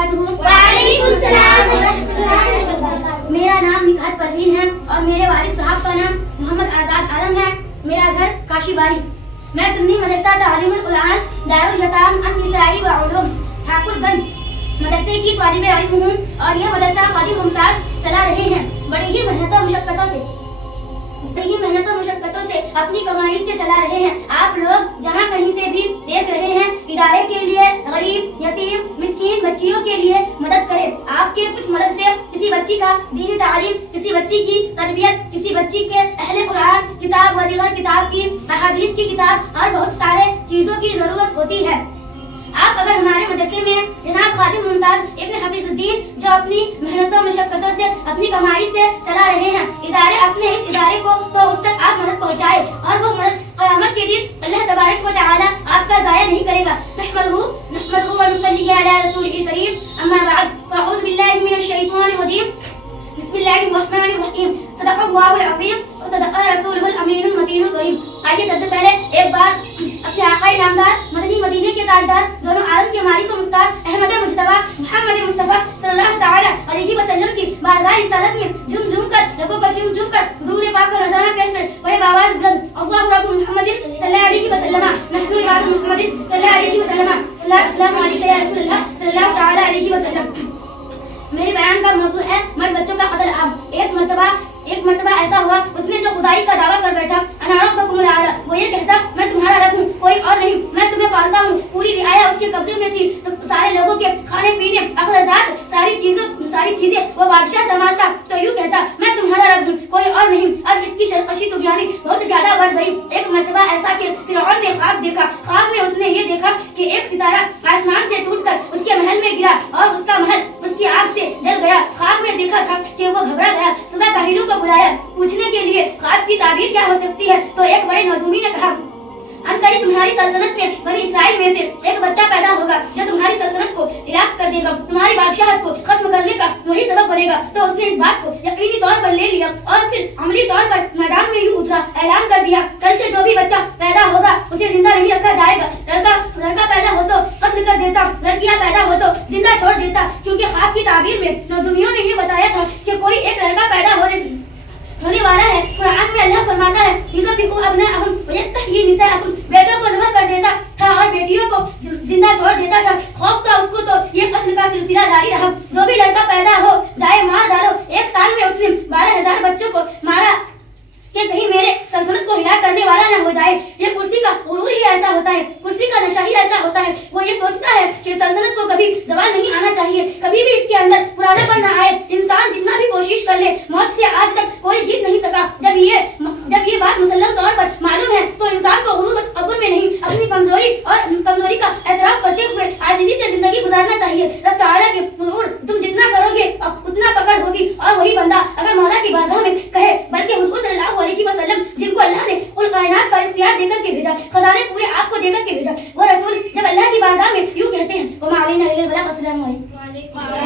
वबरकातुहू। वालेकुम अस्सलाम व रहमतुल्लाहि व बरकातुहू। मेरा नाम निखात परवीन है और मेरे वालिद साहब का नाम मोहम्मद आजाद आलम है। मेरा घर काशीबारी। मैं सुन्नी मदरसा तालीमुल कुरान दारुल यताम अन-निसाई व उलूम ठाकुरगंज मदरसे की तालिब इल्म हूँ और यह मदरसा खादिम मुमताज चला रहे हैं। बड़ी ही मेहनतों मुशक्कतों से अपनी कमाई से चला रहे हैं। आप लोग जहाँ कहीं से भी देख रहे हैं, इदारे के लिए गरीब, यतीम, मिस्कीन बच्चियों के लिए मदद करें। आपके कुछ मदद से किसी बच्ची का दीनी तालीम, किसी बच्ची की तरबियत, किसी बच्ची के अहले कुरान किताब व दीगर किताब की, अहादीस की किताब और बहुत सारे चीजों की जरूरत होती है। आप अगर हमारे मदरसे में जनाब खादिम मुमताज इब्न हफीजुद्दीन जो अपनी मेहनतों मशक्कतों से अपनी कमाई से चला रहे हैं, इदारे अपने इस इदारे को तो उस तक आप मदद पहुंचाए और वो मदद क़यामत के दिन अल्लाह तबारक व तआला आपका ज़ाया नहीं करेगा। नहमदुहु व नुसल्ली अला रसूलिल करीम। अम्मा बाद फ़अऊज़ु बिल्लाहि मिनश शैतानिर रजीम। बिस्मिल्लाहिर रहमानिर रहीम। सदक़ल्लाहुल अज़ीम व सदक़ रसूलुहुल अमीनुल मतीनुल करीम। आइए सबसे पहले एक बार अपने आक़ाए नामदार मदनी मदीने के ताजदार दोनों आलम के मालिक व मुख्तार अहमद मुज्तबा मोहम्मद मुस्तफा सल्लल्लाहु तआला अलैहि वसल्लम की बारगाह रिसालत में झूम कर रब्बों को झूम कर दुरूद पाक का नज़ारा पेश करें। बड़े आवाज बुलंद अल्लाहु रब्बु मुहम्मदिन सल्लल्लाहु अलैहि वसल्लम नहनु इबाद मुहम्मदिन सल्लल्लाहु अलैहि वसल्लम सल्लल्लाहु अलैहि या रसूलल्लाह सल्लल्लाहु तआला अलैहि वसल्लम। मेरे बयान का मौजू है मर्द बच्चों का कत्ल आम। एक मर्तबा ऐसा हुआ, उसने जो खुदाई का दावा कर बैठा, अना रब्बुकुमुल आला, वो ये कहता मैं तुम्हारा रब हूँ, कोई और नहीं, मैं तुम्हें पालता हूँ। पूरी रियाया उसके कब्जे में थी, तो सारे लोगों के खाने पीने अखराजात सारी चीजें वो बादशाह संभालता। तो यूँ कहता मैं तुम्हारा रब हूँ, कोई और नहीं। अब इसकी सरकशी तुगयानी बहुत ज्यादा बढ़ गई। एक मर्तबा ऐसा कि फिरौन ने ख्वाब देखा। ख्वाब में उसने ये देखा कि एक सितारा आसमान से टूटकर उसके महल में गिरा और उसका महल उसकी आग से जल गया। ख्वाब में देखा था कि वो घबरा गया। सुबह काहिनों को बुलाया पूछने के लिए ख्वाब की ताबीर क्या हो सकती है। तो एक बड़े नजूमी ने कहा अनकरीब तुम्हारी सल्तनत में बनी इसराइल में से एक बच्चा पैदा होगा जो तुम्हारी सल्तनत को हिलाक कर देगा, तुम्हारी बादशाहत को खत्म करने का वही सबब बनेगा। तो उसने इस बात को यकीनी तौर पर ले लिया और फिर अमली तौर पर मैदान में यूं उतरा, ऐलान कर दिया कल से जो भी बच्चा पैदा होगा उसे जिंदा नहीं रखा जाएगा। लड़का पैदा हो तो कत्ल कर देता, लड़कियां पैदा हो तो जिंदा छोड़ देता। क्योंकि ख्वाब की ताबीर में नजूमियों ने ये बताया था कि कोई एक लड़का पैदा होने वाला है। कुरान में अल्लाह फरमाता है युज़ब्बिहु अब्नाअहुम व यस्तहयी निसाअहुम, बेटों को ज़बह कर देता था और बेटियों को जिंदा छोड़ देता था। खौफ था उसको तो ये कत्ल का सिलसिला जारी रहा। जो भी लड़का पैदा हो जाए मार डालो। एक साल में उसने 12,000 बच्चों को मारा कि कहीं मेरे सल्तनत को हिला करने वाला न हो जाए। ये कुर्सी का गुरूर ही ऐसा होता है, कुर्सी का नशा ही ऐसा होता है। वो ये सोचता है कि सल्तनत को कभी ज़वाल नहीं आना चाहिए, कभी भी इसके अंदर पुरानापन न आए। इंसान जितना भी कोशिश कर ले, मौत से आज तक कोई जीत नहीं सका। जब ये बात मुसल्लम तौर पर मालूम है तो इंसान को गुरूर तकब्बुर में नहीं, अपनी कमजोरी का एतराफ करते हुए आजिज़ी से जिंदगी गुजारना चाहिए। रब तआला के हुजूर तुम जितना करोगे उतना पकड़ होगी। और वही बंदा अगर मौला की बारगाह में कहे, बल्कि हुजूर सल्लल्लाहु अलैहि वसल्लम जिनको अल्लाह ने कुल कायनात का इख्तियार देकर के भेजा, खजाने पूरे आपको देकर के भेजा, वो रसूल जब अल्लाह की बारगाह में यूं कहते हैं वमा अलैना इल्लल बलाग। अस्सलामु अलैकुम।